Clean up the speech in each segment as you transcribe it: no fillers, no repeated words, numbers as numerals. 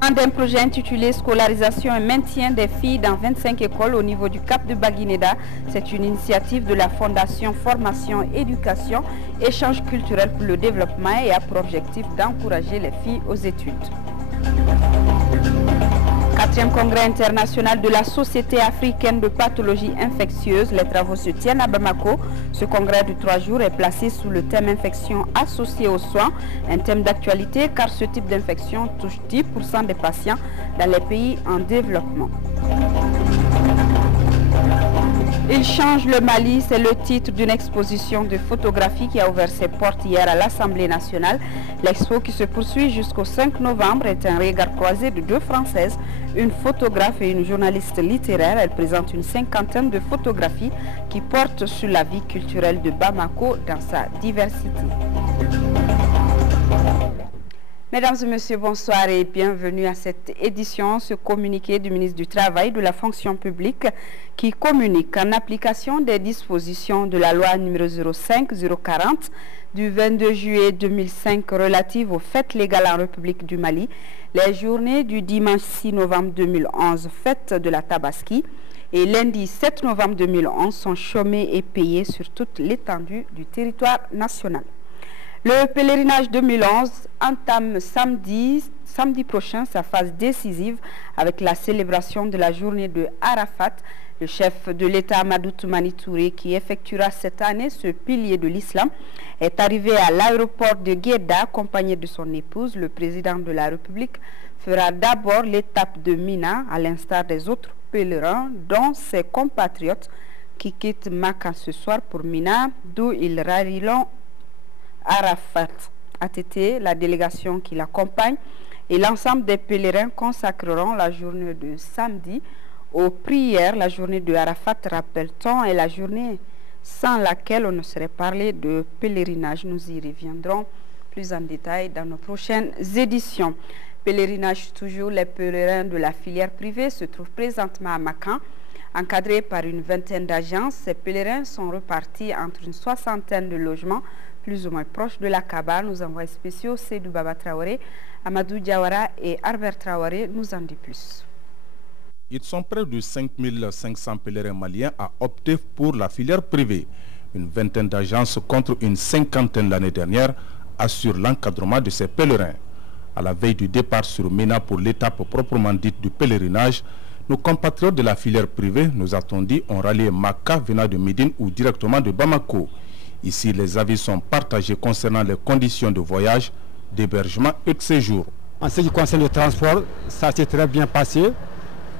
D'un projet intitulé Scolarisation et maintien des filles dans 25 écoles au niveau du Cap de Baguineda. C'est une initiative de la Fondation Formation Éducation, échange culturel pour le développement et a pour objectif d'encourager les filles aux études. 4e congrès international de la Société africaine de pathologie infectieuse. Les travaux se tiennent à Bamako. Ce congrès de 3 jours est placé sous le thème infection associée aux soins, un thème d'actualité car ce type d'infection touche 10% des patients dans les pays en développement. Il change le Mali, c'est le titre d'une exposition de photographie qui a ouvert ses portes hier à l'Assemblée nationale. L'expo qui se poursuit jusqu'au 5 novembre est un regard croisé de 2 Françaises, une photographe et une journaliste littéraire. Elle présente une 50aine de photographies qui portent sur la vie culturelle de Bamako dans sa diversité. Mesdames et messieurs, bonsoir et bienvenue à cette édition, ce communiqué du ministre du Travail et de la fonction publique qui communique en application des dispositions de la loi n° 05-040 du 22 juillet 2005 relative aux fêtes légales en République du Mali, les journées du dimanche 6 novembre 2011, fête de la Tabaski, et lundi 7 novembre 2011 sont chômés et payés sur toute l'étendue du territoire national. Le pèlerinage 2011 entame samedi prochain sa phase décisive avec la célébration de la journée de Arafat. Le chef de l'État Amadou Toumani Touré, qui effectuera cette année ce pilier de l'islam, est arrivé à l'aéroport de Guéda accompagné de son épouse. Le président de la République fera d'abord l'étape de Mina, à l'instar des autres pèlerins, dont ses compatriotes qui quittent Maka ce soir pour Mina, d'où ils ralieront Arafat. ATT, la délégation qui l'accompagne et l'ensemble des pèlerins consacreront la journée de samedi aux prières. La journée de Arafat, rappelle-t-on, est la journée sans laquelle on ne serait parlé de pèlerinage. Nous y reviendrons plus en détail dans nos prochaines éditions. Pèlerinage toujours, les pèlerins de la filière privée se trouvent présentement à Makan. Encadrés par une vingtaine d'agences, ces pèlerins sont repartis entre une 60aine de logements plus ou moins proches de la Kaaba. Nos envoyés spéciaux, Seydou Baba Traoré, Amadou Diawara et Albert Traoré nous en disent plus. Ils sont près de 5500 pèlerins maliens à opter pour la filière privée. Une vingtaine d'agences contre une 50aine l'année dernière assurent l'encadrement de ces pèlerins. À la veille du départ sur Mina pour l'étape proprement dite du pèlerinage, nos compatriotes de la filière privée, nous a-t-on dit, ont rallié Maka venant de Médine ou directement de Bamako. Ici, les avis sont partagés concernant les conditions de voyage, d'hébergement et de séjour. En ce qui concerne le transport, ça s'est très bien passé.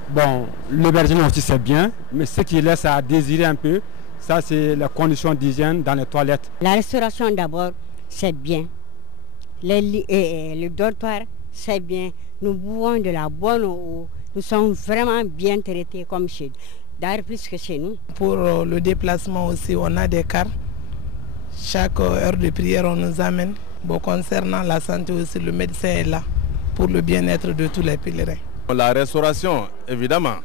Bon, l'hébergement aussi c'est bien, mais ce qui laisse à désirer un peu, ça c'est les conditions d'hygiène dans les toilettes. La restauration d'abord, c'est bien. Le dortoir, c'est bien. Nous buvons de la bonne eau. Nous sommes vraiment bien traités comme chez nous. D'ailleurs, plus que chez nous. Pour le déplacement aussi, on a des cars. Chaque heure de prière, on nous amène. Bon, concernant la santé aussi, le médecin est là pour le bien-être de tous les pèlerins. La restauration, évidemment,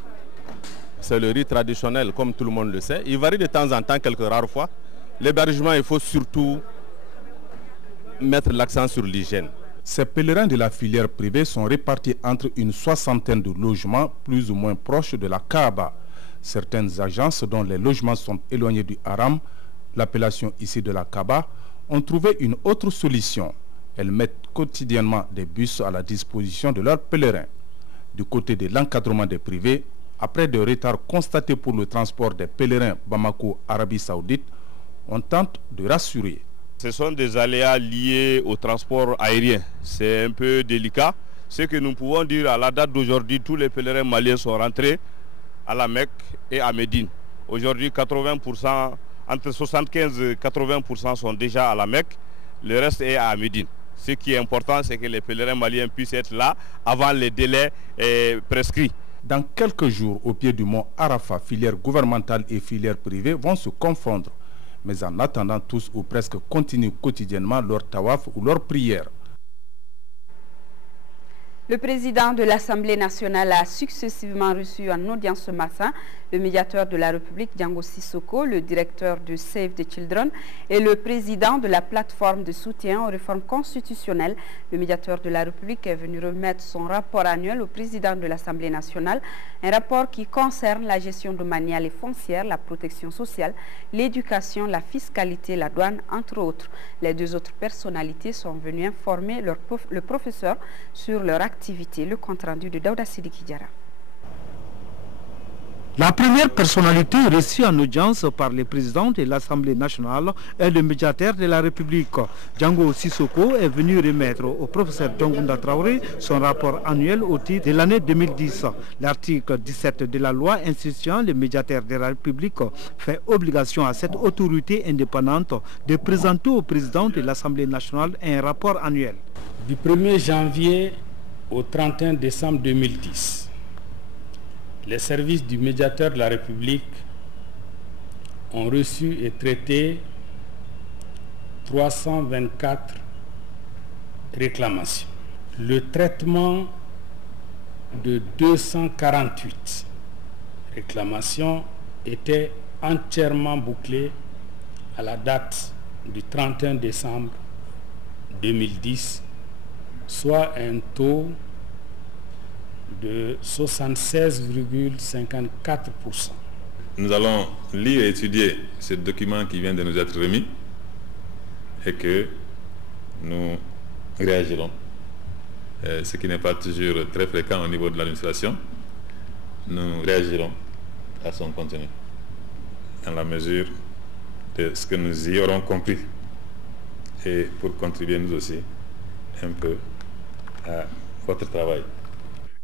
c'est le riz traditionnel, comme tout le monde le sait. Il varie de temps en temps, quelques rares fois. L'hébergement, il faut surtout mettre l'accent sur l'hygiène. Ces pèlerins de la filière privée sont répartis entre une 60aine de logements plus ou moins proches de la Kaaba. Certaines agences dont les logements sont éloignés du haram, l'appellation ici de la Kaaba, ont trouvé une autre solution. Elles mettent quotidiennement des bus à la disposition de leurs pèlerins. Du côté de l'encadrement des privés, après des retards constatés pour le transport des pèlerins Bamako-Arabie Saoudite, on tente de rassurer. Ce sont des aléas liés au transport aérien. C'est un peu délicat. Ce que nous pouvons dire à la date d'aujourd'hui, tous les pèlerins maliens sont rentrés à la Mecque et à Médine. Aujourd'hui, 80%, entre 75 et 80% sont déjà à la Mecque. Le reste est à Médine. Ce qui est important, c'est que les pèlerins maliens puissent être là avant les délais prescrits. Dans quelques jours, au pied du mont Arafat, filière gouvernementale et filière privée vont se confondre. Mais en attendant, tous ou presque continuent quotidiennement leur tawaf ou leur prière. Le président de l'Assemblée nationale a successivement reçu en audience ce matin le médiateur de la République, Django Sissoko, le directeur de Save the Children et le président de la plateforme de soutien aux réformes constitutionnelles. Le médiateur de la République est venu remettre son rapport annuel au président de l'Assemblée nationale, un rapport qui concerne la gestion domaniale et foncière, la protection sociale, l'éducation, la fiscalité, la douane, entre autres. Les deux autres personnalités sont venues informer le professeur sur leur activité. Le compte-rendu de Daouda Sidiki Diara. La première personnalité reçue en audience par le président de l'Assemblée nationale est le médiateur de la République. Django Sissoko est venu remettre au professeur Diongounda Traoré son rapport annuel au titre de l'année 2010. L'article 17 de la loi instituant le médiateur de la République fait obligation à cette autorité indépendante de présenter au président de l'Assemblée nationale un rapport annuel. Du 1er janvier au 31 décembre 2010, les services du médiateur de la République ont reçu et traité 324 réclamations. Le traitement de 248 réclamations était entièrement bouclé à la date du 31 décembre 2010, soit un taux de 76,54%. Nous allons lire et étudier ce document qui vient de nous être remis et que nous réagirons. Ce qui n'est pas toujours très fréquent au niveau de l'administration. Nous réagirons à son contenu dans la mesure de ce que nous y aurons compris et pour contribuer nous aussi un peu à votre travail.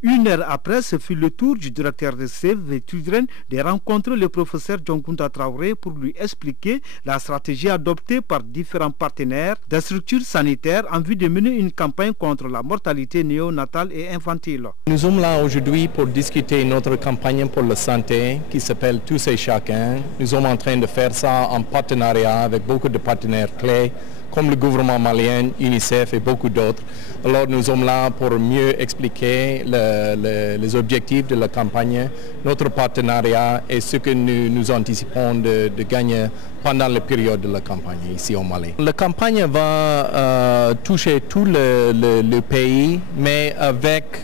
Une heure après, ce fut le tour du directeur de Save the Children de rencontrer le professeur Diongounda Traoré pour lui expliquer la stratégie adoptée par différents partenaires des structures sanitaires en vue de mener une campagne contre la mortalité néonatale et infantile. Nous sommes là aujourd'hui pour discuter notre campagne pour la santé qui s'appelle Tous et Chacun. Nous sommes en train de faire ça en partenariat avec beaucoup de partenaires clés comme le gouvernement malien, UNICEF et beaucoup d'autres. Alors nous sommes là pour mieux expliquer les objectifs de la campagne, notre partenariat et ce que nous anticipons de gagner pendant la période de la campagne ici au Mali. La campagne va toucher tout le pays, mais avec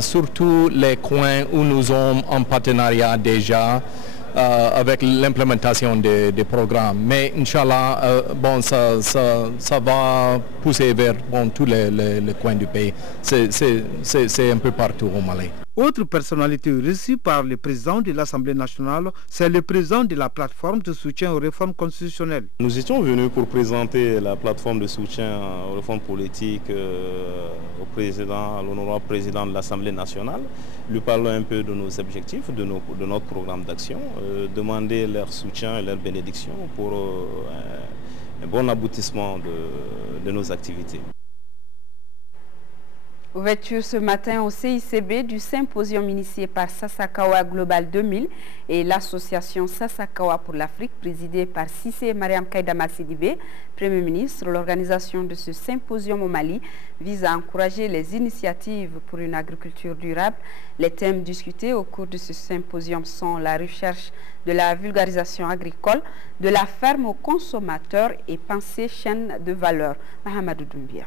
surtout les coins où nous sommes en partenariat déjà, avec l'implémentation des programmes. Mais Inch'Allah, ça va pousser vers tous les coins du pays. C'est un peu partout au Mali. Autre personnalité reçue par le président de l'Assemblée nationale, c'est le président de la plateforme de soutien aux réformes constitutionnelles. Nous étions venus pour présenter la plateforme de soutien aux réformes politiques au président, à l'honorable président de l'Assemblée nationale, lui parler un peu de nos objectifs, de notre programme d'action, demander leur soutien et leur bénédiction pour un bon aboutissement de nos activités. Ouverture ce matin au CICB du symposium initié par Sasakawa Global 2000 et l'association Sasakawa pour l'Afrique présidée par Cissé Mariam Kaïdama Sidibé, Premier ministre. L'organisation de ce symposium au Mali vise à encourager les initiatives pour une agriculture durable. Les thèmes discutés au cours de ce symposium sont la recherche de la vulgarisation agricole, de la ferme aux consommateurs et penser chaîne de valeur. Mahamadou Doumbia.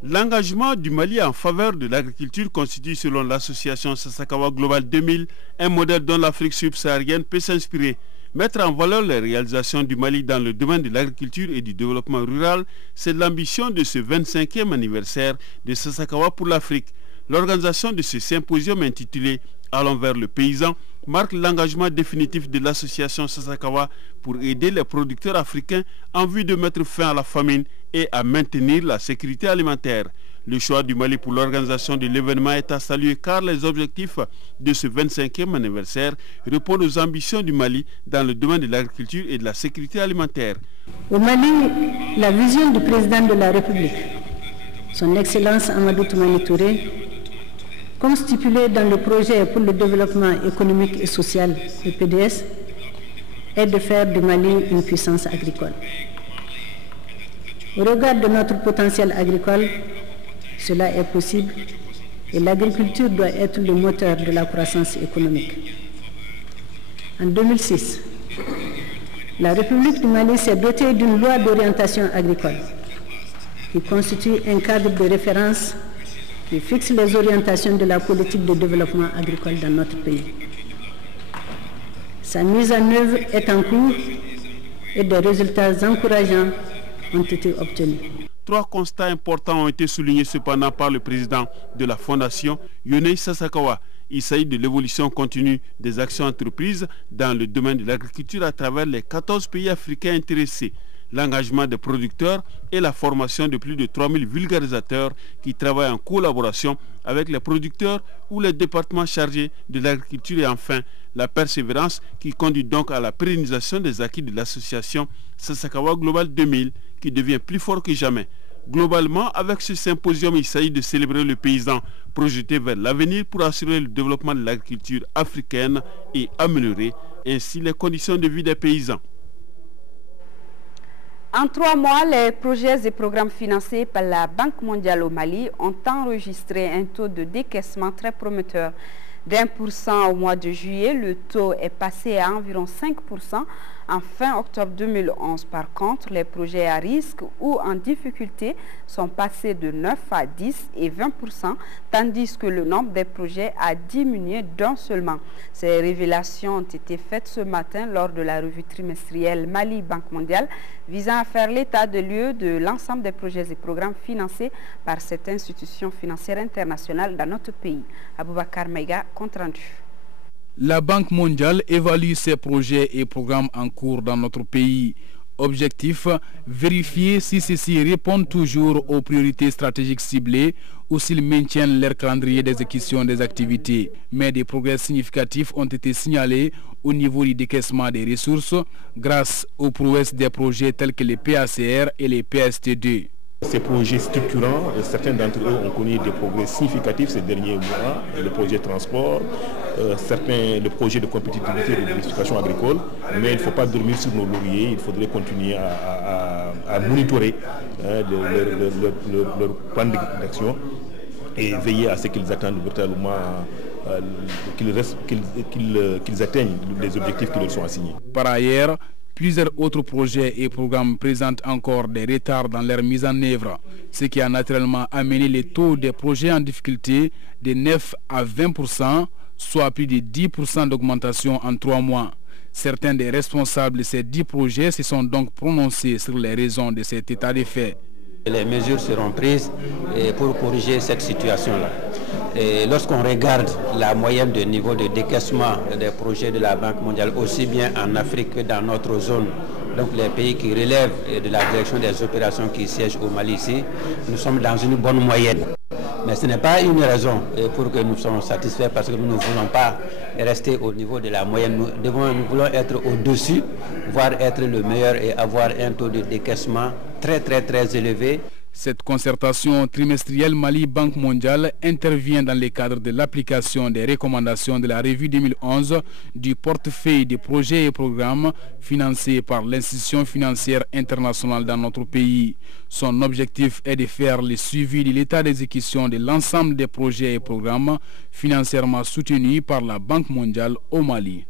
L'engagement du Mali en faveur de l'agriculture constitue, selon l'association Sasakawa Global 2000, un modèle dont l'Afrique subsaharienne peut s'inspirer. Mettre en valeur les réalisations du Mali dans le domaine de l'agriculture et du développement rural, c'est l'ambition de ce 25e anniversaire de Sasakawa pour l'Afrique. L'organisation de ce symposium intitulé « Allons vers le paysan » marque l'engagement définitif de l'association Sasakawa pour aider les producteurs africains en vue de mettre fin à la famine et à maintenir la sécurité alimentaire. Le choix du Mali pour l'organisation de l'événement est à saluer car les objectifs de ce 25e anniversaire répondent aux ambitions du Mali dans le domaine de l'agriculture et de la sécurité alimentaire. Au Mali, la vision du président de la République, son Excellence Amadou Toumani Touré, comme stipulé dans le projet pour le développement économique et social, le PDS, est de faire du Mali une puissance agricole. Au regard de notre potentiel agricole, Cela est possible et l'agriculture doit être le moteur de la croissance économique. En 2006, la République du Mali s'est dotée d'une loi d'orientation agricole qui constitue un cadre de référence qui fixe les orientations de la politique de développement agricole dans notre pays. Sa mise en œuvre est en cours et des résultats encourageants ont été obtenus. 3 constats importants ont été soulignés cependant par le président de la Fondation, Yonei Sasakawa. Il s'agit de l'évolution continue des actions entreprises dans le domaine de l'agriculture à travers les 14 pays africains intéressés, l'engagement des producteurs et la formation de plus de 3000 vulgarisateurs qui travaillent en collaboration avec les producteurs ou les départements chargés de l'agriculture et enfin la persévérance qui conduit donc à la pérennisation des acquis de l'association Sasakawa Global 2000 qui devient plus fort que jamais. Globalement, avec ce symposium, il s'agit de célébrer le paysan projeté vers l'avenir pour assurer le développement de l'agriculture africaine et améliorer ainsi les conditions de vie des paysans. En 3 mois, les projets et programmes financés par la Banque mondiale au Mali ont enregistré un taux de décaissement très prometteur. d'1% au mois de juillet, le taux est passé à environ 5% en fin octobre 2011. Par contre, les projets à risque ou en difficulté sont passés de 9 à 10 et 20%, tandis que le nombre des projets a diminué d'un seulement. Ces révélations ont été faites ce matin lors de la revue trimestrielle Mali Banque mondiale visant à faire l'état de lieu de l'ensemble des projets et programmes financés par cette institution financière internationale dans notre pays. Aboubakar Maïga, compte rendu. La Banque mondiale évalue ses projets et programmes en cours dans notre pays. Objectif, vérifier si ceux-ci répondent toujours aux priorités stratégiques ciblées ou s'ils maintiennent leur calendrier d'exécution des activités. Mais des progrès significatifs ont été signalés au niveau du décaissement des ressources grâce aux prouesses des projets tels que les PACR et les PST2. Ces projets structurants, certains d'entre eux ont connu des progrès significatifs ces derniers mois, le projet transport, le projet de compétitivité et de diversification agricole, mais il ne faut pas dormir sur nos lauriers, il faudrait continuer à monitorer leur plan d'action et veiller à ce qu'ils atteignent véritablement, qu'ils atteignent les objectifs qui leur sont assignés. Par ailleurs, plusieurs autres projets et programmes présentent encore des retards dans leur mise en œuvre, ce qui a naturellement amené les taux des projets en difficulté de 9 à 20%, soit plus de 10% d'augmentation en 3 mois. Certains des responsables de ces 10 projets se sont donc prononcés sur les raisons de cet état de fait. Les mesures seront prises pour corriger cette situation-là. Lorsqu'on regarde la moyenne de niveau de décaissement des projets de la Banque mondiale, aussi bien en Afrique que dans notre zone, donc les pays qui relèvent de la direction des opérations qui siègent au Mali ici, nous sommes dans une bonne moyenne. Mais ce n'est pas une raison pour que nous soyons satisfaits parce que nous ne voulons pas rester au niveau de la moyenne. Nous voulons être au-dessus, voire être le meilleur et avoir un taux de décaissement très élevé. Cette concertation trimestrielle Mali-Banque mondiale intervient dans le cadre de l'application des recommandations de la revue 2011 du portefeuille des projets et programmes financés par l'institution financière internationale dans notre pays. Son objectif est de faire le suivi de l'état d'exécution de l'ensemble des projets et programmes financièrement soutenus par la Banque mondiale au Mali.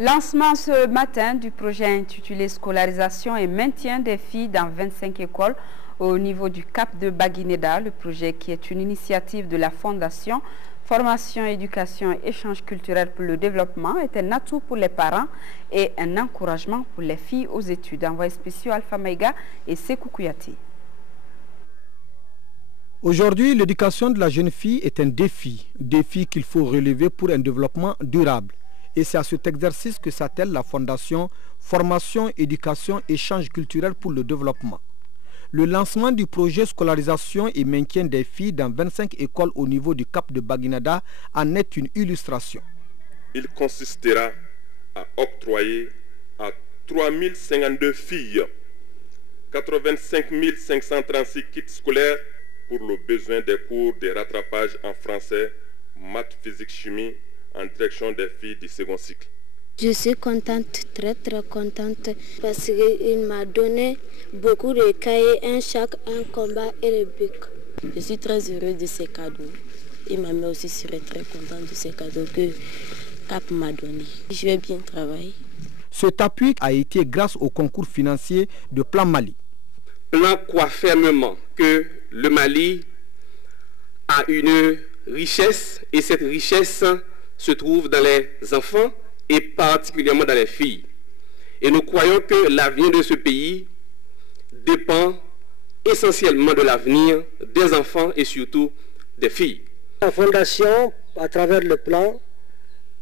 Lancement ce matin du projet intitulé Scolarisation et maintien des filles dans 25 écoles au niveau du Cap de Baguineda. Le projet qui est une initiative de la Fondation Formation, Éducation et Échange culturel pour le développement est un atout pour les parents et un encouragement pour les filles aux études. Envoyés spéciaux Alpha Maïga et Sekou Kouyaté. Aujourd'hui, l'éducation de la jeune fille est un défi qu'il faut relever pour un développement durable. Et c'est à cet exercice que s'attelle la Fondation Formation, Éducation, Échange culturel pour le développement. Le lancement du projet Scolarisation et maintien des filles dans 25 écoles au niveau du Cap de Baguineda en est une illustration. Il consistera à octroyer à 3052 filles 85 536 kits scolaires pour le besoin des cours de rattrapage en français, maths, physique, chimie en direction des filles du second cycle. Je suis contente, très contente, parce qu'il m'a donné beaucoup de cahiers, un sac, un combat et le bic. Je suis très heureuse de ces cadeaux. Et ma mère aussi serait très contente de ces cadeaux que CAP m'a donné. Je vais bien travailler. Cet appui a été grâce au concours financier de Plan Mali. Plan croit fermement que le Mali a une richesse et cette richesse se trouve dans les enfants et particulièrement dans les filles. Et nous croyons que l'avenir de ce pays dépend essentiellement de l'avenir des enfants et surtout des filles. La Fondation, à travers le plan,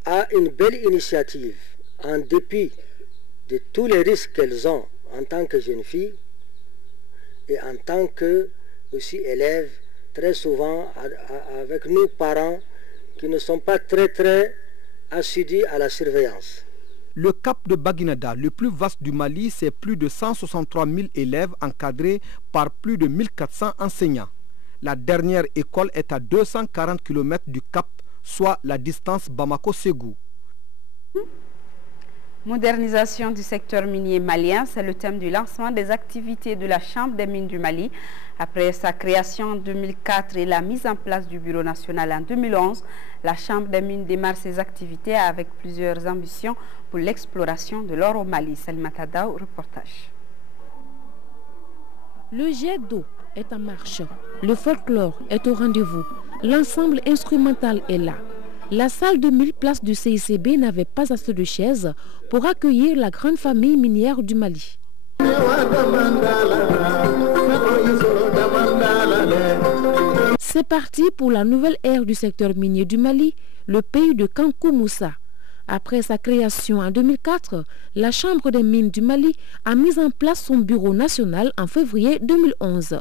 a une belle initiative. En dépit de tous les risques qu'elles ont en tant que jeunes filles et en tant que aussi élèves, très souvent avec nous parents qui ne sont pas très assidus à la surveillance. Le cap de Baguinada, le plus vaste du Mali, c'est plus de 163 000 élèves encadrés par plus de 1400 enseignants. La dernière école est à 240 km du cap, soit la distance Bamako-Ségou. Modernisation du secteur minier malien, c'est le thème du lancement des activités de la Chambre des mines du Mali. Après sa création en 2004 et la mise en place du Bureau national en 2011, la Chambre des mines démarre ses activités avec plusieurs ambitions pour l'exploration de l'or au Mali. Salima Tadao, reportage. Le jet d'eau est en marche, le folklore est au rendez-vous, l'ensemble instrumental est là. La salle de 1000 places du CICB n'avait pas assez de chaises pour accueillir la grande famille minière du Mali. C'est parti pour la nouvelle ère du secteur minier du Mali, le pays de Kankou Moussa. Après sa création en 2004, la Chambre des mines du Mali a mis en place son bureau national en février 2011.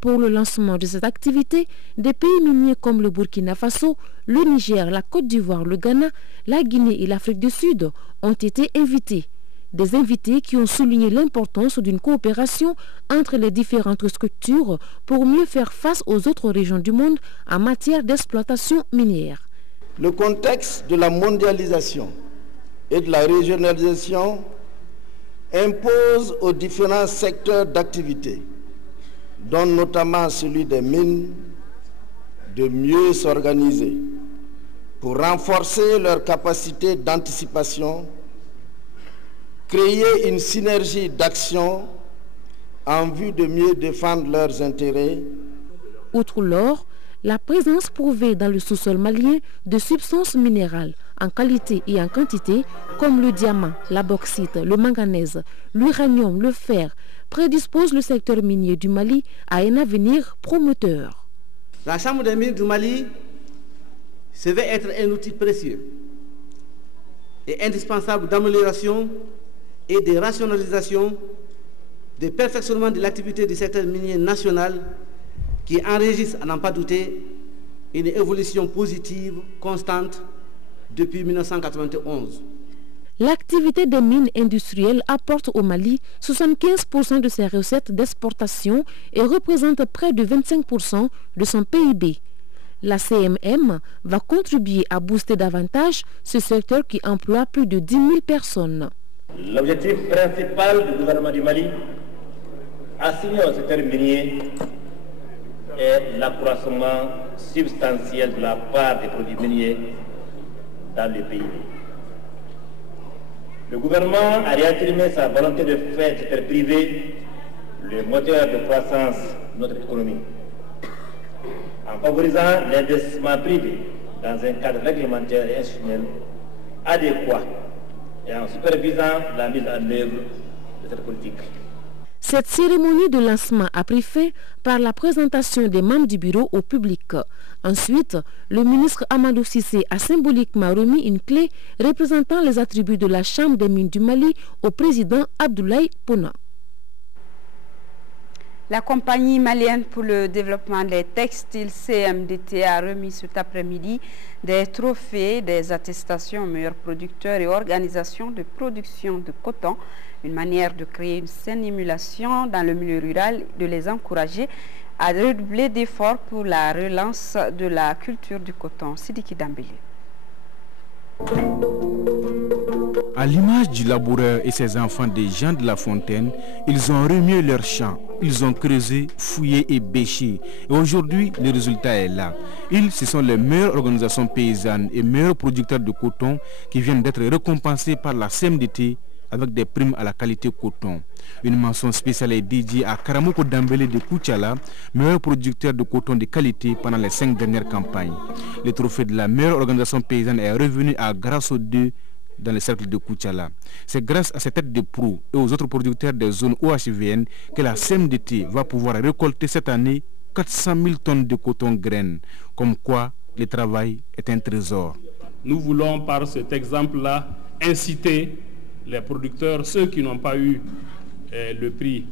Pour le lancement de cette activité, des pays miniers comme le Burkina Faso, le Niger, la Côte d'Ivoire, le Ghana, la Guinée et l'Afrique du Sud ont été invités. Des invités qui ont souligné l'importance d'une coopération entre les différentes structures pour mieux faire face aux autres régions du monde en matière d'exploitation minière. Le contexte de la mondialisation et de la régionalisation impose aux différents secteurs d'activité, dont notamment celui des mines, de mieux s'organiser pour renforcer leur capacité d'anticipation, créer une synergie d'action en vue de mieux défendre leurs intérêts. Outre l'or, la présence prouvée dans le sous-sol malien de substances minérales en qualité et en quantité comme le diamant, la bauxite, le manganèse, l'uranium, le fer prédispose le secteur minier du Mali à un avenir prometteur. La Chambre des mines du Mali se veut être un outil précieux et indispensable d'amélioration et de rationalisation, de perfectionnement de l'activité du secteur minier national qui enregistre, à n'en pas douter, une évolution positive constante depuis 1991. L'activité des mines industrielles apporte au Mali 75% de ses recettes d'exportation et représente près de 25% de son PIB. La CMM va contribuer à booster davantage ce secteur qui emploie plus de 10 000 personnes. L'objectif principal du gouvernement du Mali, assigné au secteur minier, est l'accroissement substantiel de la part des produits miniers dans le PIB. Le gouvernement a réaffirmé sa volonté de faire du secteur privé le moteur de croissance de notre économie, en favorisant l'investissement privé dans un cadre réglementaire et institutionnel adéquat et en supervisant la mise en œuvre de cette politique. Cette cérémonie de lancement a pris fin par la présentation des membres du bureau au public. Ensuite, le ministre Amadou Cissé a symboliquement remis une clé représentant les attributs de la Chambre des mines du Mali au président Abdoulaye Pouna. La compagnie malienne pour le développement des textiles CMDT a remis cet après-midi des trophées, des attestations aux meilleurs producteurs et organisations de production de coton. Une manière de créer une saine émulation dans le milieu rural, de les encourager à redoubler d'efforts pour la relance de la culture du coton. Sidiki Dambélé. À l'image du laboureur et ses enfants des gens de La Fontaine, ils ont remué leurs champs, ils ont creusé, fouillé et bêché. Et aujourd'hui, le résultat est là. Ce sont les meilleures organisations paysannes et meilleurs producteurs de coton qui viennent d'être récompensés par la CMDT avec des primes à la qualité coton. Une mention spéciale est dédiée à Karamoko Dambélé de Koutiala, meilleur producteur de coton de qualité pendant les 5 dernières campagnes. Le trophée de la meilleure organisation paysanne est revenu à Grasso 2 dans le cercle de Koutiala. C'est grâce à cette tête de proue et aux autres producteurs des zones OHVN que la CMDT va pouvoir récolter cette année 400 000 tonnes de coton graines. Comme quoi, le travail est un trésor. Nous voulons par cet exemple-là inciter les producteurs, ceux qui n'ont pas eu le prix,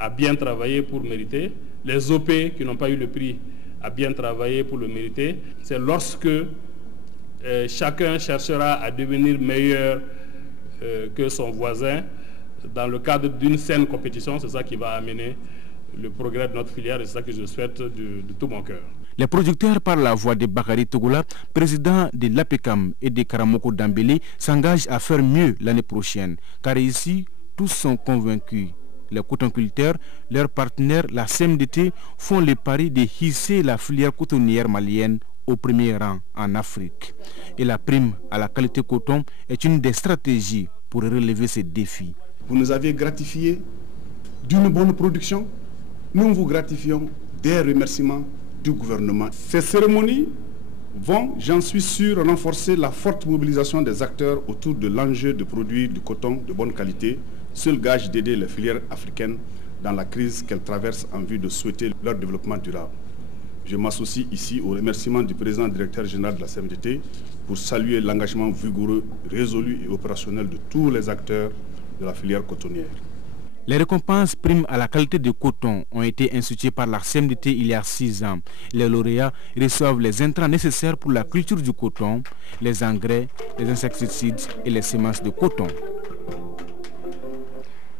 à bien travailler pour mériter. Les OP qui n'ont pas eu le prix, à bien travailler pour le mériter. C'est lorsque chacun cherchera à devenir meilleur que son voisin dans le cadre d'une saine compétition. C'est ça qui va amener le progrès de notre filière et c'est ça que je souhaite de tout mon cœur. Les producteurs, par la voix de Bakary Togola, président de l'APECAM et de Karamoko Dambélé, s'engagent à faire mieux l'année prochaine. Car ici, tous sont convaincus. Les cotonculteurs, leurs partenaires, la CMDT, font le pari de hisser la filière cotonnière malienne au premier rang en Afrique. Et la prime à la qualité coton est une des stratégies pour relever ces défis. Vous nous avez gratifié d'une bonne production. Nous vous gratifions des remerciements du gouvernement. Ces cérémonies vont, j'en suis sûr, renforcer la forte mobilisation des acteurs autour de l'enjeu de produire du coton de bonne qualité, seul gage d'aider les filières africaines dans la crise qu'elles traversent en vue de souhaiter leur développement durable. Je m'associe ici au remerciement du président directeur général de la CMDT pour saluer l'engagement vigoureux, résolu et opérationnel de tous les acteurs de la filière cotonnière. Les récompenses primes à la qualité de coton ont été instituées par la CMDT il y a 6 ans. Les lauréats reçoivent les intrants nécessaires pour la culture du coton, les engrais, les insecticides et les semences de coton.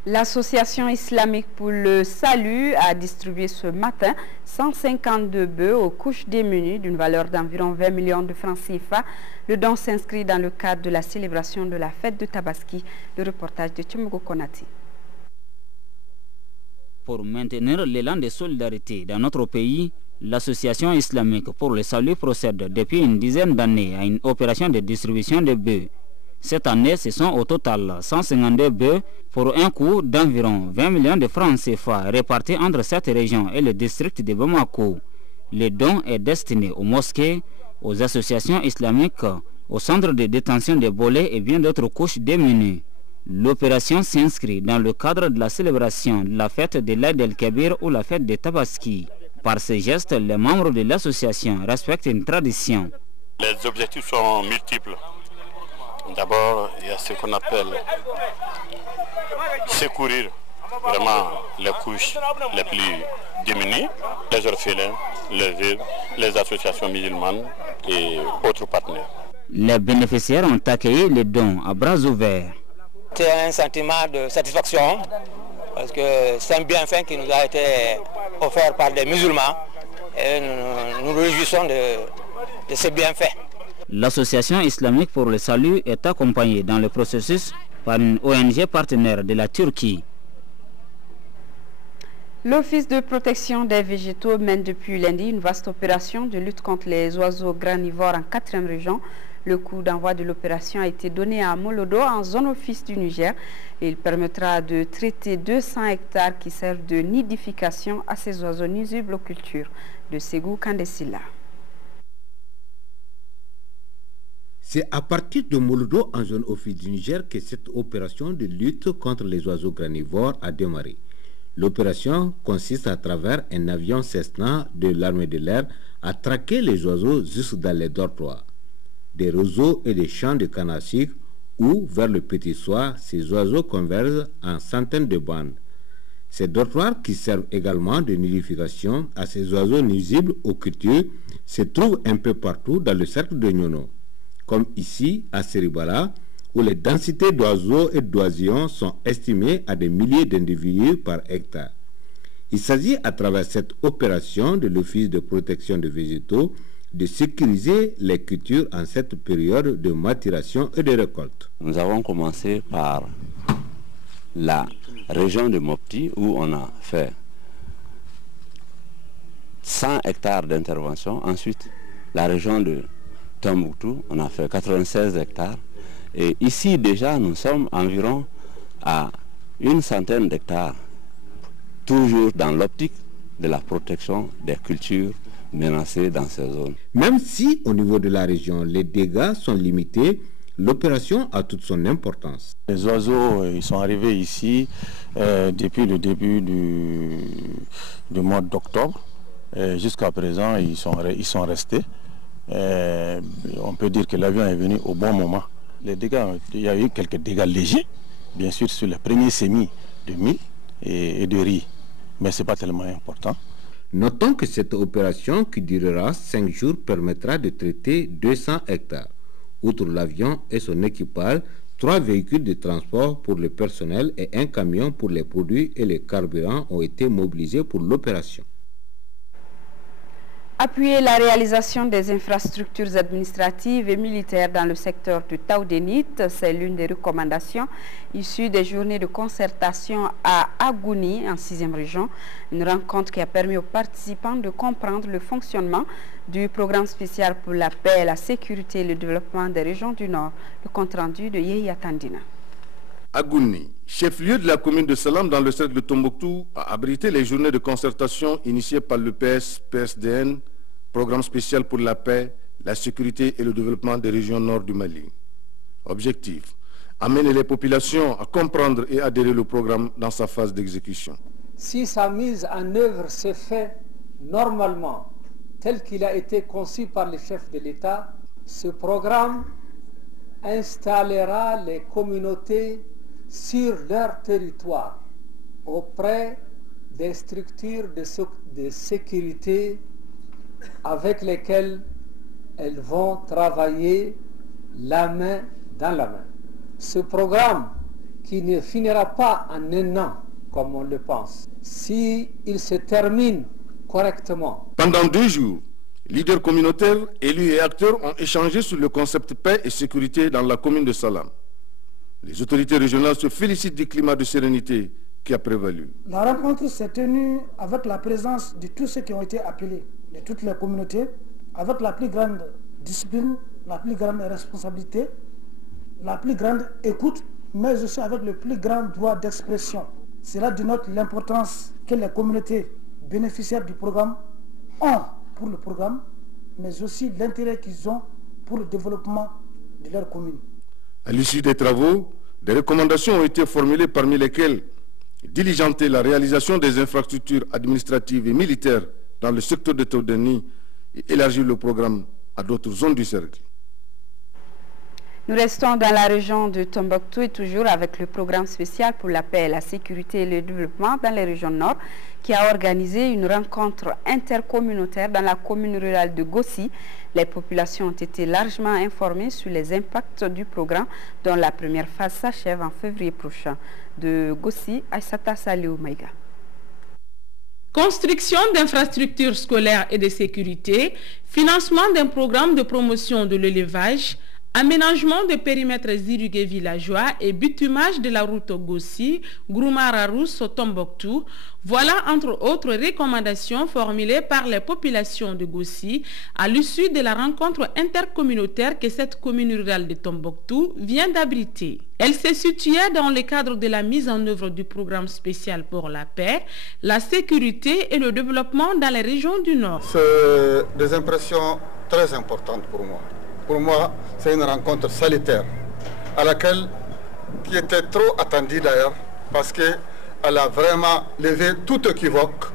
L'Association islamique pour le salut a distribué ce matin 152 bœufs aux couches démunies d'une valeur d'environ 20 millions de francs CFA. Le don s'inscrit dans le cadre de la célébration de la fête de Tabaski. Le reportage de Timogo Konati. Pour maintenir l'élan de solidarité dans notre pays, l'Association islamique pour le salut procède depuis une dizaine d'années à une opération de distribution de bœufs. Cette année, ce sont au total 152 bœufs pour un coût d'environ 20 millions de francs CFA répartis entre cette région et le district de Bamako. Le don est destiné aux mosquées, aux associations islamiques, aux centres de détention de Bolé et bien d'autres couches démunies. L'opération s'inscrit dans le cadre de la célébration de la fête de l'Aïd el-Kébir ou la fête de Tabaski. Par ce geste, les membres de l'association respectent une tradition. Les objectifs sont multiples. D'abord, il y a ce qu'on appelle secourir vraiment les couches les plus démunies, les orphelins, les veuves, les associations musulmanes et autres partenaires. Les bénéficiaires ont accueilli les dons à bras ouverts. C'est un sentiment de satisfaction parce que c'est un bienfait qui nous a été offert par des musulmans et nous nous réjouissons de ce bienfait. L'Association islamique pour le salut est accompagnée dans le processus par une ONG partenaire de la Turquie. L'Office de protection des végétaux mène depuis lundi une vaste opération de lutte contre les oiseaux granivores en 4e région. Le coup d'envoi de l'opération a été donné à Molodo, en zone office du Niger. Il permettra de traiter 200 hectares qui servent de nidification à ces oiseaux nuisibles aux cultures. De Ségou Kandesila. C'est à partir de Molodo, en zone office du Niger, que cette opération de lutte contre les oiseaux granivores a démarré. L'opération consiste à travers un avion Cessna de l'armée de l'air à traquer les oiseaux jusque dans les dortoirs, des roseaux et des champs de canne à sucre où, vers le petit soir, ces oiseaux convergent en centaines de bandes. Ces dortoirs, qui servent également de nidification à ces oiseaux nuisibles aux cultures, se trouvent un peu partout dans le cercle de Nyono, comme ici à Seribala, où les densités d'oiseaux et d'oisillons sont estimées à des milliers d'individus par hectare. Il s'agit à travers cette opération de l'Office de protection des végétaux de sécuriser les cultures en cette période de maturation et de récolte. Nous avons commencé par la région de Mopti où on a fait 100 hectares d'intervention. Ensuite, la région de Tombouctou, on a fait 96 hectares. Et ici déjà, nous sommes environ à une centaine d'hectares, toujours dans l'optique de la protection des cultures menacées dans ces zones. Même si au niveau de la région, les dégâts sont limités, l'opération a toute son importance. Les oiseaux, ils sont arrivés ici depuis le début du mois d'octobre. Jusqu'à présent, ils sont restés. On peut dire que l'avion est venu au bon moment. Les dégâts, il y a eu quelques dégâts légers, bien sûr sur les premiers semis de mil et de riz, mais ce n'est pas tellement important. Notons que cette opération qui durera 5 jours permettra de traiter 200 hectares. Outre l'avion et son équipage, 3 véhicules de transport pour le personnel et un camion pour les produits et les carburants ont été mobilisés pour l'opération. Appuyer la réalisation des infrastructures administratives et militaires dans le secteur de Taoudenit, c'est l'une des recommandations issues des journées de concertation à Agouni, en 6e région. Une rencontre qui a permis aux participants de comprendre le fonctionnement du programme spécial pour la paix, la sécurité et le développement des régions du Nord. Le compte-rendu de Yehi Tandina. Agouni, chef-lieu de la commune de Salam dans le cercle de Tombouctou, a abrité les journées de concertation initiées par le PS-PSDN, programme spécial pour la paix, la sécurité et le développement des régions nord du Mali. Objectif, amener les populations à comprendre et adhérer au programme dans sa phase d'exécution. Si sa mise en œuvre s'est faite normalement, tel qu'il a été conçu par les chefs de l'État, ce programme installera les communautés sur leur territoire auprès des structures de sécurité avec lesquelles elles vont travailler la main dans la main. Ce programme qui ne finira pas en un an comme on le pense, s'il se termine correctement. Pendant 2 jours, leaders communautaires, élus et acteurs ont échangé sur le concept paix et sécurité dans la commune de Salam. Les autorités régionales se félicitent du climat de sérénité qui a prévalu. La rencontre s'est tenue avec la présence de tous ceux qui ont été appelés, de toutes les communautés, avec la plus grande discipline, la plus grande responsabilité, la plus grande écoute, mais aussi avec le plus grand droit d'expression. Cela dénote l'importance que les communautés bénéficiaires du programme ont pour le programme, mais aussi l'intérêt qu'ils ont pour le développement de leur commune. À l'issue des travaux, des recommandations ont été formulées, parmi lesquelles diligenter la réalisation des infrastructures administratives et militaires dans le secteur de Taoudeni et élargir le programme à d'autres zones du cercle. Nous restons dans la région de Tombouctou et toujours avec le programme spécial pour la paix, la sécurité et le développement dans les régions nord qui a organisé une rencontre intercommunautaire dans la commune rurale de Gossi. Les populations ont été largement informées sur les impacts du programme dont la première phase s'achève en février prochain. De Gossi, Aïssata Saliou Maïga. Construction d'infrastructures scolaires et de sécurité, financement d'un programme de promotion de l'élevage, aménagement de périmètres irrigués villageois et bitumage de la route Gossi, Groumararous, Tombouctou. Voilà entre autres recommandations formulées par les populations de Gossi à l'issue de la rencontre intercommunautaire que cette commune rurale de Tombouctou vient d'abriter. Elle se situait dans le cadre de la mise en œuvre du programme spécial pour la paix, la sécurité et le développement dans les régions du Nord. C'est des impressions très importantes pour moi. Pour moi, c'est une rencontre salutaire, qui était trop attendue d'ailleurs, parce qu'elle a vraiment levé tout équivoque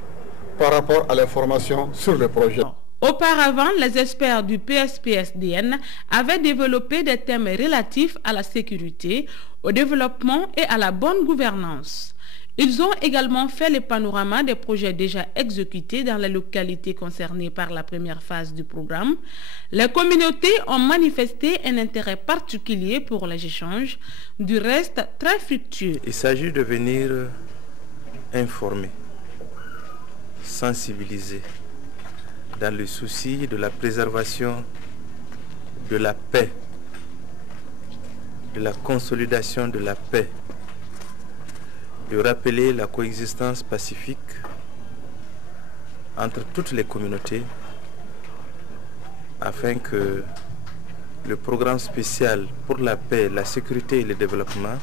par rapport à l'information sur le projet. Auparavant, les experts du PS-PSDN avaient développé des thèmes relatifs à la sécurité, au développement et à la bonne gouvernance. Ils ont également fait le panorama des projets déjà exécutés dans les localités concernées par la première phase du programme. Les communautés ont manifesté un intérêt particulier pour les échanges, du reste très fructueux. Il s'agit de venir informer, sensibiliser, dans le souci de la préservation de la paix, de la consolidation de la paix, de rappeler la coexistence pacifique entre toutes les communautés afin que le programme spécial pour la paix, la sécurité et le développement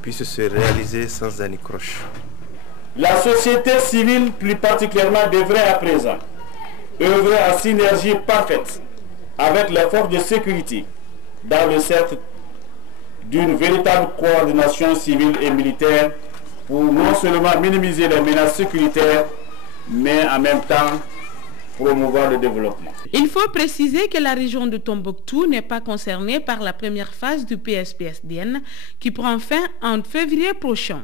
puisse se réaliser sans anicroche. La société civile plus particulièrement devrait à présent œuvrer en synergie parfaite avec les forces de sécurité dans le cercle d'une véritable coordination civile et militaire pour non seulement minimiser les menaces sécuritaires, mais en même temps promouvoir le développement. Il faut préciser que la région de Tombouctou n'est pas concernée par la première phase du PSPSDN qui prend fin en février prochain.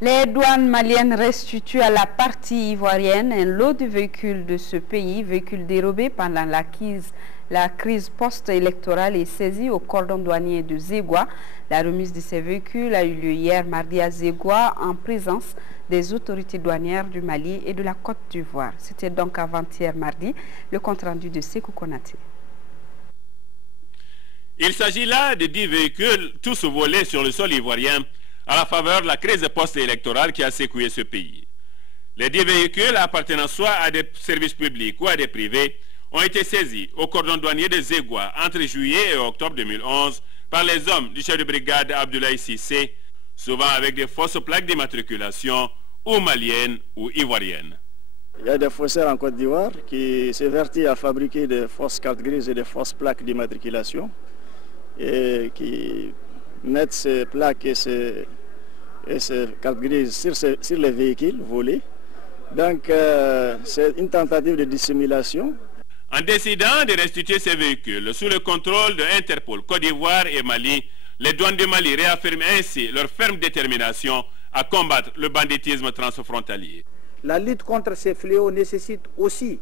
Les douanes maliennes restituent à la partie ivoirienne un lot de véhicules de ce pays, véhicules dérobés pendant la crise post-électorale est saisie au cordon douanier de Zégoua. La remise de ces véhicules a eu lieu hier mardi à Zégoua en présence des autorités douanières du Mali et de la Côte d'Ivoire. C'était donc avant-hier mardi, le compte-rendu de Sékou Konaté. Il s'agit là de 10 véhicules, tous volés sur le sol ivoirien à la faveur de la crise post-électorale qui a secoué ce pays. Les 10 véhicules appartenant soit à des services publics ou à des privés ont été saisis au cordon douanier de Zégoua entre juillet et octobre 2011 par les hommes du chef de brigade Abdoulaye Sissé, souvent avec des fausses plaques d'immatriculation ou maliennes ou ivoiriennes. Il y a des faussaires en Côte d'Ivoire qui s'évertuent à fabriquer des fausses cartes grises et des fausses plaques d'immatriculation et qui mettent ces plaques et ces cartes grises sur les véhicules volés. Donc c'est une tentative de dissimulation. En décidant de restituer ces véhicules sous le contrôle de Interpol, Côte d'Ivoire et Mali, les douanes de Mali réaffirment ainsi leur ferme détermination à combattre le banditisme transfrontalier. La lutte contre ces fléaux nécessite aussi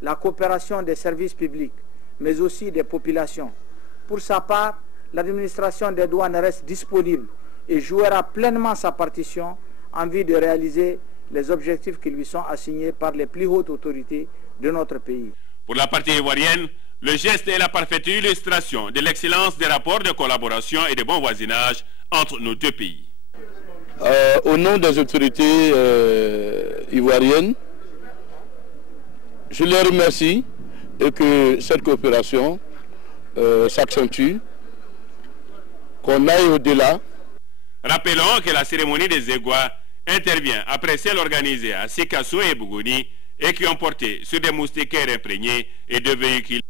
la coopération des services publics, mais aussi des populations. Pour sa part, l'administration des douanes reste disponible et jouera pleinement sa partition en vue de réaliser les objectifs qui lui sont assignés par les plus hautes autorités de notre pays. Pour la partie ivoirienne, le geste est la parfaite illustration de l'excellence des rapports de collaboration et de bon voisinage entre nos deux pays. Au nom des autorités ivoiriennes, je les remercie et que cette coopération s'accentue, qu'on aille au-delà. Rappelons que la cérémonie des Zégoua intervient après celle organisée à Sikasso et Bougouni et qui ont porté sur des moustiquaires imprégnés et de véhicules.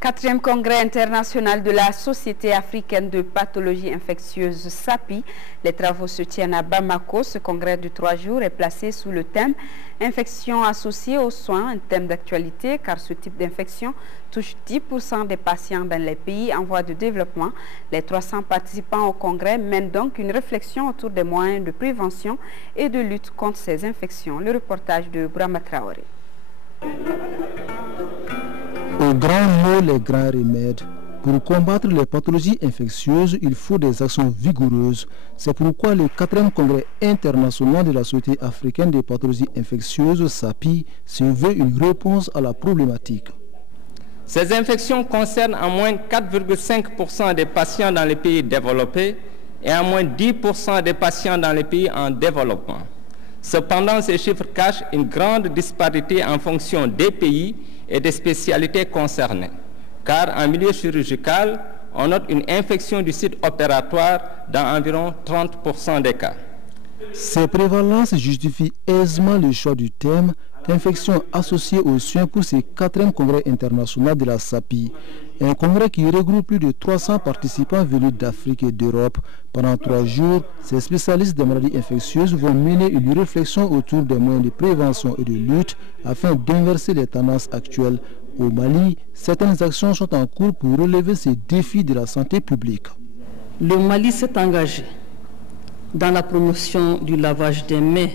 4e congrès international de la Société africaine de pathologie infectieuse SAPI. Les travaux se tiennent à Bamako. Ce congrès de 3 jours est placé sous le thème « Infections associées aux soins », un thème d'actualité car ce type d'infection touche 10% des patients dans les pays en voie de développement. Les 300 participants au congrès mènent donc une réflexion autour des moyens de prévention et de lutte contre ces infections. Le reportage de Brahma Traoré. Au grand mot, les grands remèdes. Pour combattre les pathologies infectieuses, il faut des actions vigoureuses. C'est pourquoi le 4e congrès international de la Société africaine des pathologies infectieuses, SAPI, se veut une réponse à la problématique. Ces infections concernent en moins 4,5% des patients dans les pays développés et en moins 10% des patients dans les pays en développement. Cependant, ces chiffres cachent une grande disparité en fonction des pays et des spécialités concernées. Car en milieu chirurgical, on note une infection du site opératoire dans environ 30% des cas. Ces prévalences justifient aisément le choix du thème « Infections associées aux soins » pour ce 4e congrès international de la SAPI. Un congrès qui regroupe plus de 300 participants venus d'Afrique et d'Europe. Pendant 3 jours, ces spécialistes des maladies infectieuses vont mener une réflexion autour des moyens de prévention et de lutte afin d'inverser les tendances actuelles. Au Mali, certaines actions sont en cours pour relever ces défis de la santé publique. Le Mali s'est engagé dans la promotion du lavage des mains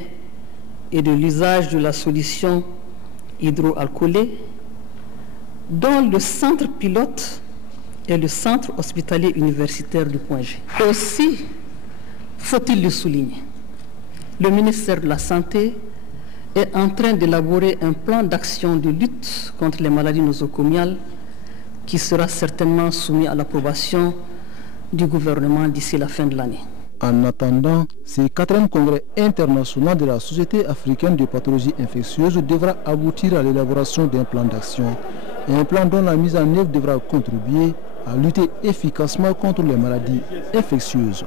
et de l'usage de la solution hydroalcoolée, dont le centre pilote est le centre hospitalier universitaire du Point G. Aussi, faut-il le souligner, le ministère de la Santé est en train d'élaborer un plan d'action de lutte contre les maladies nosocomiales qui sera certainement soumis à l'approbation du gouvernement d'ici la fin de l'année. En attendant, ce 4e congrès international de la Société africaine de pathologie infectieuse devra aboutir à l'élaboration d'un plan d'action. Un plan dont la mise en œuvre devra contribuer à lutter efficacement contre les maladies infectieuses.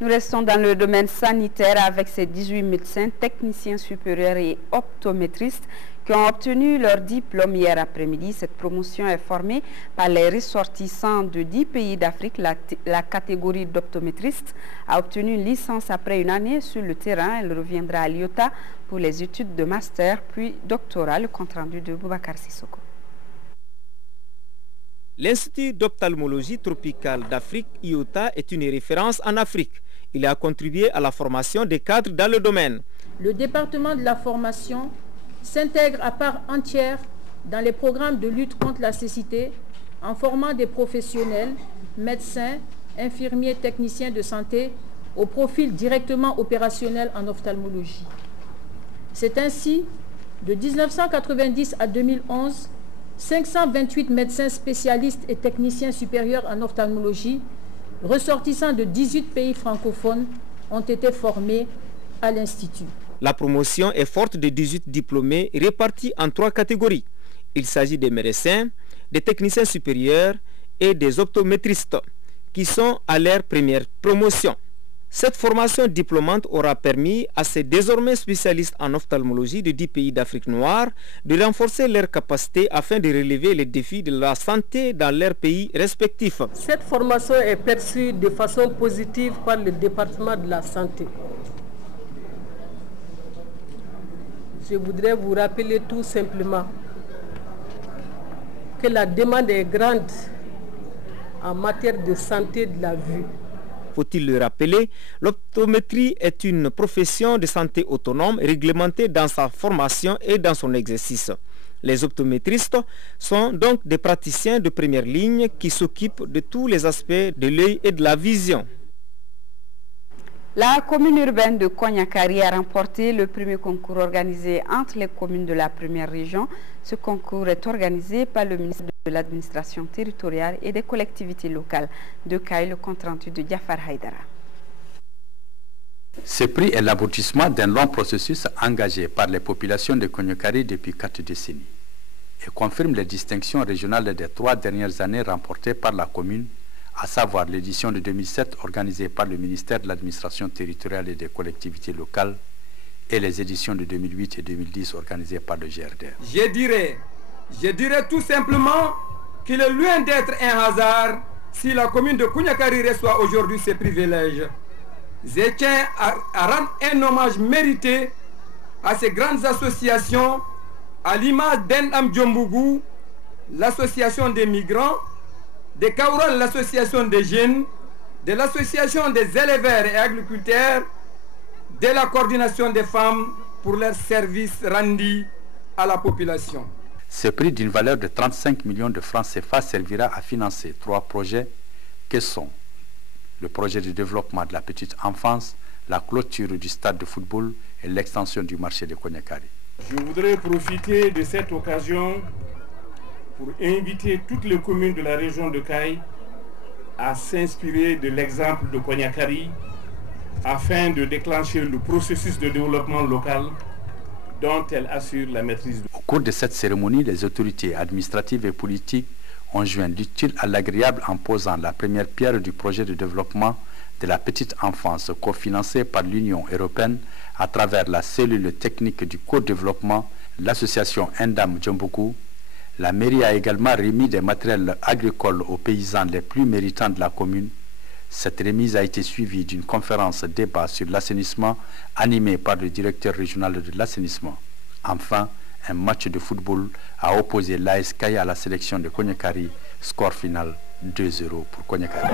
Nous restons dans le domaine sanitaire avec ces 18 médecins, techniciens supérieurs et optométristes qui ont obtenu leur diplôme hier après-midi. Cette promotion est formée par les ressortissants de 10 pays d'Afrique. La catégorie d'optométristes a obtenu une licence après une année sur le terrain. Elle reviendra à l'IOTA pour les études de master puis doctorat. Le compte rendu de Boubacar Sissoko. L'Institut d'ophtalmologie tropicale d'Afrique, IOTA, est une référence en Afrique. Il a contribué à la formation des cadres dans le domaine. Le département de la formation s'intègre à part entière dans les programmes de lutte contre la cécité en formant des professionnels, médecins, infirmiers, techniciens de santé au profil directement opérationnel en ophtalmologie. C'est ainsi, de 1990 à 2011, 528 médecins spécialistes et techniciens supérieurs en ophtalmologie ressortissant de 18 pays francophones ont été formés à l'Institut. La promotion est forte de 18 diplômés répartis en 3 catégories. Il s'agit des médecins, des techniciens supérieurs et des optométristes qui sont à leur première promotion. Cette formation diplômante aura permis à ces désormais spécialistes en ophtalmologie de 10 pays d'Afrique noire de renforcer leurs capacités afin de relever les défis de la santé dans leurs pays respectifs. Cette formation est perçue de façon positive par le département de la santé. Je voudrais vous rappeler tout simplement que la demande est grande en matière de santé de la vue. Faut-il le rappeler, l'optométrie est une profession de santé autonome réglementée dans sa formation et dans son exercice. Les optométristes sont donc des praticiens de première ligne qui s'occupent de tous les aspects de l'œil et de la vision. La commune urbaine de Konyakari a remporté le premier concours organisé entre les communes de la première région. Ce concours est organisé par le ministre de l'Administration territoriale et des collectivités locales de Kaï, le compte rendu de Diafar Haïdara. Ce prix est l'aboutissement d'un long processus engagé par les populations de Konyakari depuis 4 décennies et confirme les distinctions régionales des 3 dernières années remportées par la commune, à savoir l'édition de 2007 organisée par le ministère de l'Administration territoriale et des collectivités locales et les éditions de 2008 et 2010 organisées par le GRDR. Je dirais tout simplement qu'il est loin d'être un hasard si la commune de Konyakari reçoit aujourd'hui ces privilèges. Je tiens à rendre un hommage mérité à ces grandes associations, à l'image d'Endam Djombougou, l'association des migrants, de Kaoural, l'association des jeunes, de l'association des éleveurs et agriculteurs, de la coordination des femmes pour leurs services rendus à la population. Ce prix d'une valeur de 35 millions de francs CFA servira à financer 3 projets que sont le projet de développement de la petite enfance, la clôture du stade de football et l'extension du marché de Konyakari. Je voudrais profiter de cette occasion pour inviter toutes les communes de la région de Kaï à s'inspirer de l'exemple de Konyakari afin de déclencher le processus de développement local dont elle assure la maîtrise. Au cours de cette cérémonie, les autorités administratives et politiques ont joint l'utile à l'agréable en posant la première pierre du projet de développement de la petite enfance cofinancé par l'Union européenne à travers la cellule technique du co-développement, l'association Endam Djombougou. La mairie a également remis des matériels agricoles aux paysans les plus méritants de la commune. Cette remise a été suivie d'une conférence débat sur l'assainissement animée par le directeur régional de l'assainissement. Enfin, un match de football a opposé l'AS Kaï à la sélection de Konyakari, score final 2-0 pour Konyakari.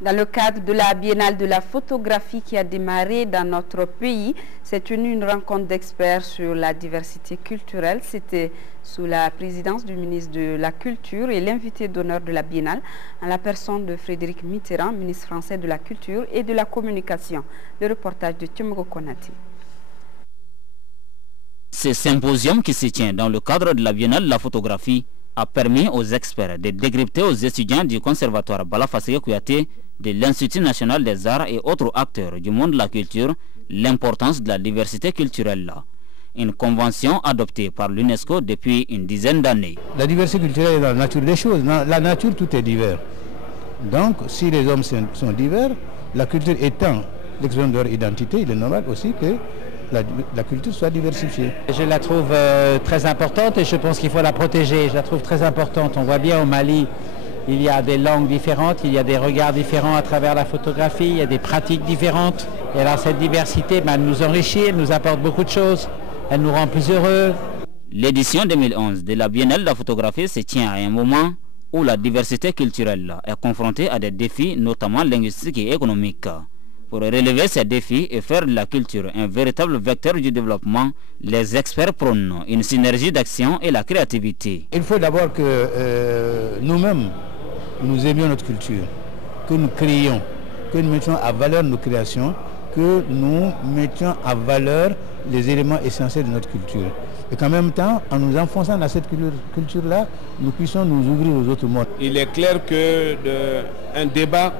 Dans le cadre de la Biennale de la photographie qui a démarré dans notre pays, s'est tenue une rencontre d'experts sur la diversité culturelle. C'était sous la présidence du ministre de la Culture et l'invité d'honneur de la Biennale, en la personne de Frédéric Mitterrand, ministre français de la Culture et de la Communication. Le reportage de Timogo Konati. Ce symposium qui se tient dans le cadre de la Biennale de la photographie a permis aux experts de décrypter aux étudiants du conservatoire Bala-Fassaye Kouyaté, de l'Institut national des arts et autres acteurs du monde de la culture l'importance de la diversité culturelle. Une convention adoptée par l'UNESCO depuis une dizaine d'années. La diversité culturelle est dans la nature des choses. Dans la nature, tout est divers. Donc, si les hommes sont divers, la culture étant l'expression de leur identité, il est normal aussi que la culture soit diversifiée. Je la trouve très importante et je pense qu'il faut la protéger. Je la trouve très importante. On voit bien au Mali, il y a des langues différentes, il y a des regards différents à travers la photographie, il y a des pratiques différentes. Et alors cette diversité nous enrichit, elle nous apporte beaucoup de choses, elle nous rend plus heureux. L'édition 2011 de la Biennale de la photographie se tient à un moment où la diversité culturelle est confrontée à des défis, notamment linguistiques et économiques. Pour relever ces défis et faire de la culture un véritable vecteur du développement, les experts prônent une synergie d'action et la créativité. Il faut d'abord que nous-mêmes, nous aimions notre culture, que nous créions, que nous mettions à valeur nos créations, que nous mettions à valeur les éléments essentiels de notre culture. Et qu'en même temps, en nous enfonçant dans cette culture-là, nous puissions nous ouvrir aux autres mondes. Il est clair qu'un débat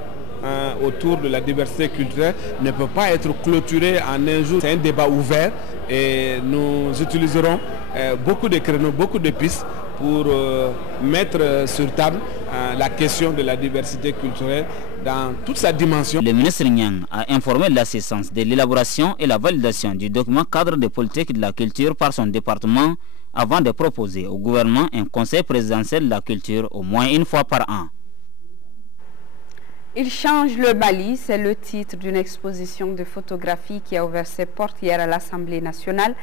autour de la diversité culturelle ne peut pas être clôturé en un jour. C'est un débat ouvert et nous utiliserons beaucoup de créneaux, beaucoup de pistes pour mettre sur table la question de la diversité culturelle dans toute sa dimension. Le ministre Niang a informé l'assistance de l'élaboration et la validation du document cadre de politique de la culture par son département avant de proposer au gouvernement un conseil présidentiel de la culture au moins une fois par an. Il change le Mali, c'est le titre d'une exposition de photographie qui a ouvert ses portes hier à l'Assemblée nationale.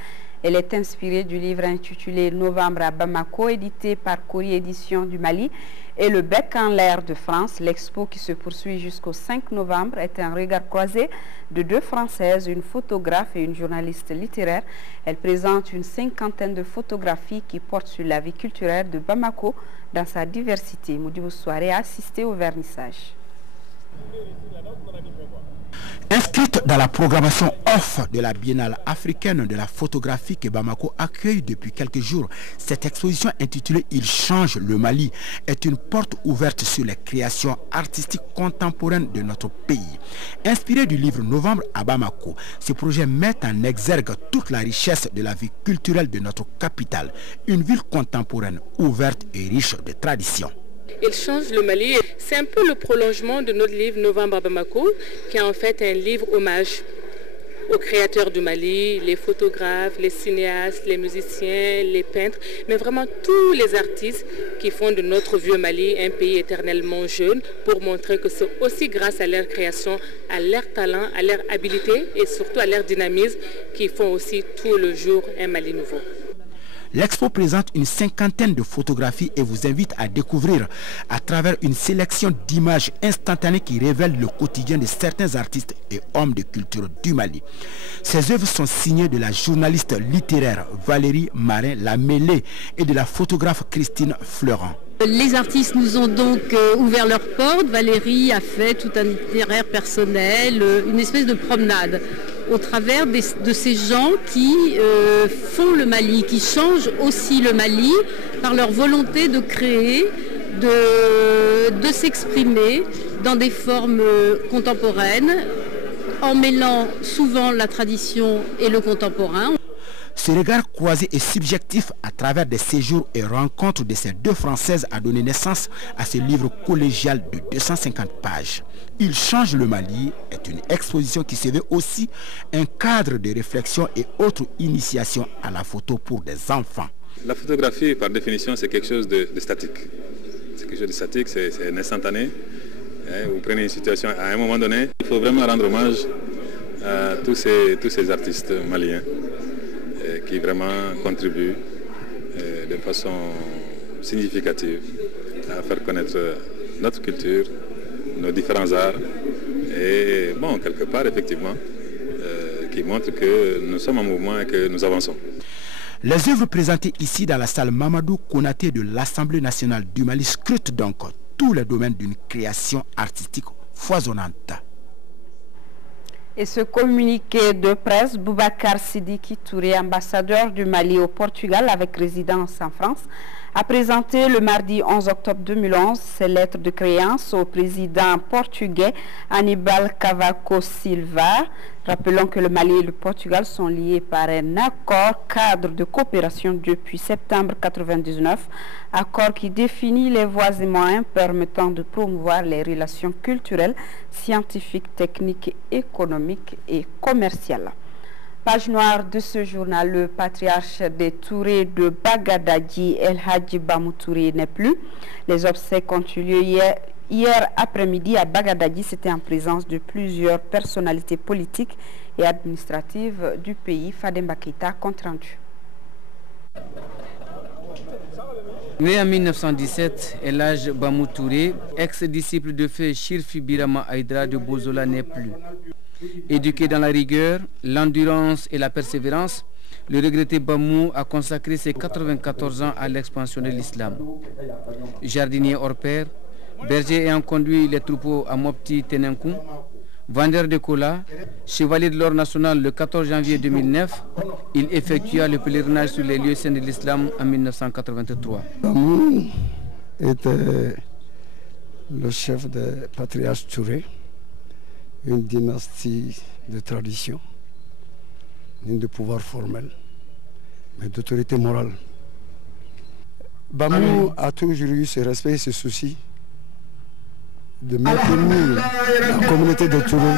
Elle est inspirée du livre intitulé Novembre à Bamako, édité par Cori Éditions du Mali, et Le Bec en l'air de France. L'expo qui se poursuit jusqu'au 5 novembre est un regard croisé de deux Françaises, une photographe et une journaliste littéraire. Elle présente une cinquantaine de photographies qui portent sur la vie culturelle de Bamako dans sa diversité. Moudibou Soirée a assisté au vernissage. Inscrite dans la programmation off de la Biennale africaine de la photographie que Bamako accueille depuis quelques jours, cette exposition intitulée « Il change le Mali » est une porte ouverte sur les créations artistiques contemporaines de notre pays. Inspiré du livre Novembre à Bamako, ce projet met en exergue toute la richesse de la vie culturelle de notre capitale, une ville contemporaine ouverte et riche de traditions. Il change le Mali. C'est un peu le prolongement de notre livre Novembre à Bamako, qui est en fait un livre hommage aux créateurs du Mali, les photographes, les cinéastes, les musiciens, les peintres, mais vraiment tous les artistes qui font de notre vieux Mali un pays éternellement jeune, pour montrer que c'est aussi grâce à leur création, à leur talent, à leur habileté et surtout à leur dynamisme qu'ils font aussi tout le jour un Mali nouveau. L'expo présente une cinquantaine de photographies et vous invite à découvrir à travers une sélection d'images instantanées qui révèlent le quotidien de certains artistes et hommes de culture du Mali. Ces œuvres sont signées de la journaliste littéraire Valérie Marin-Lamélé et de la photographe Christine Fleurant. Les artistes nous ont donc ouvert leurs portes. Valérie a fait tout un itinéraire personnel, une espèce de promenade au travers de ces gens qui font le Mali, qui changent aussi le Mali par leur volonté de créer, de s'exprimer dans des formes contemporaines, en mêlant souvent la tradition et le contemporain. Ce regard croisé et subjectif à travers des séjours et rencontres de ces deux Françaises a donné naissance à ce livre collégial de 250 pages. Il change le Mali est une exposition qui se veut aussi un cadre de réflexion et autres initiations à la photo pour des enfants. La photographie, par définition, c'est quelque chose de statique. C'est quelque chose de statique, c'est un instantané. Vous prenez une situation à un moment donné. Il faut vraiment rendre hommage à tous ces artistes maliens qui vraiment contribuent de façon significative à faire connaître notre culture, nos différents arts et bon, quelque part effectivement qui montre que nous sommes en mouvement et que nous avançons. Les œuvres présentées ici dans la salle Mamadou Konaté de l'Assemblée nationale du Mali scrutent donc tous les domaines d'une création artistique foisonnante. Et ce communiqué de presse, Boubacar Sidiki Touré, ambassadeur du Mali au Portugal avec résidence en France, a présenté le mardi 11 octobre 2011 ses lettres de créance au président portugais Aníbal Cavaco Silva. Rappelons que le Mali et le Portugal sont liés par un accord cadre de coopération depuis septembre 1999, accord qui définit les voies et moyens permettant de promouvoir les relations culturelles, scientifiques, techniques, économiques et commerciales. Page noire de ce journal, le patriarche des Touré de Bagadadji, El Hadji Bamou Touré, n'est plus. Les obsèques ont eu lieu hier après-midi à Bagadadji. C'était en présence de plusieurs personnalités politiques et administratives du pays. Fadem Bakita, compte rendu. Né en 1917, El Hadji Bamou Touré, ex-disciple de feu Chirfi Birama Aïdra de Bozola, n'est plus. Éduqué dans la rigueur, l'endurance et la persévérance, le regretté Bamou a consacré ses 94 ans à l'expansion de l'islam. Jardinier hors pair, berger ayant conduit les troupeaux à Mopti Tenenkou, vendeur de cola, chevalier de l'ordre national le 14 janvier 2009, il effectua le pèlerinage sur les lieux saints de l'islam en 1983. Bamou était le chef des patriarches Touré, une dynastie de tradition, ni de pouvoir formel, mais d'autorité morale. Bamou a toujours eu ce respect et ce souci de maintenir la communauté de Touré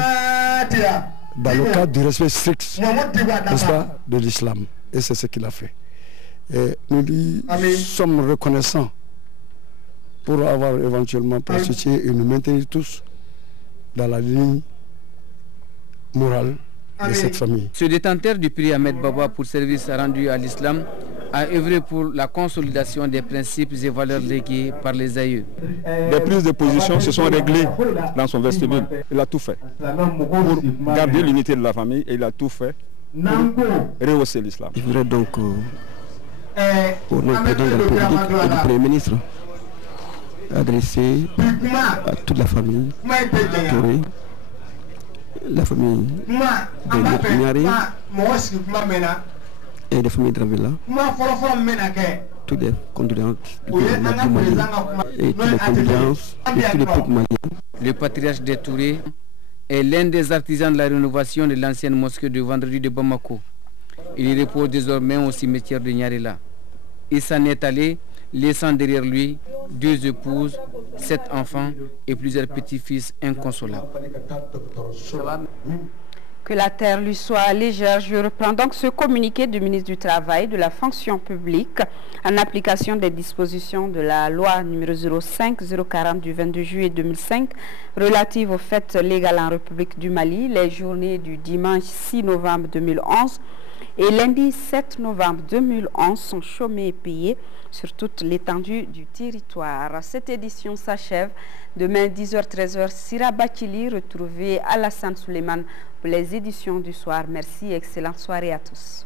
dans le cadre du respect strict, n'est-ce pas, de l'islam. Et c'est ce qu'il a fait. Et nous lui sommes reconnaissants pour avoir éventuellement prostitué et nous maintenir tous dans la ligne morale de cette famille. Ce détenteur du prix Ahmed Baba pour service rendu à l'islam a œuvré pour la consolidation des principes et valeurs légués par les aïeux. Les prises de position se sont réglées dans son vestibule. Il a tout fait pour garder l'unité de la famille et il a tout fait pour rehausser l'islam. Je voudrais donc, pour notre président de la République et du Premier ministre, adresser à toute la famille Touré, la famille de Niari et la famille Dravela, toutes les condoléances du gouvernement du Mali et toutes les condoléances de tous les peuples maliens. Le patriarche des Touré est l'un des artisans de la rénovation de l'ancienne mosquée de Vendredi de Bamako. Il repose désormais au cimetière de Niarela. Il s'en est allé, laissant derrière lui 2 épouses, 7 enfants et plusieurs petits-fils inconsolables. Que la terre lui soit légère. Je reprends donc ce communiqué du ministre du Travail, de la fonction publique, en application des dispositions de la loi numéro 05-040 du 22 juillet 2005 relative aux fêtes légales en République du Mali, les journées du dimanche 6 novembre 2011 et lundi 7 novembre 2011 sont chômés et payés sur toute l'étendue du territoire. Cette édition s'achève. Demain, 10h-13h, Sira Bachili, retrouvé Alassane Suleiman pour les éditions du soir. Merci et excellente soirée à tous.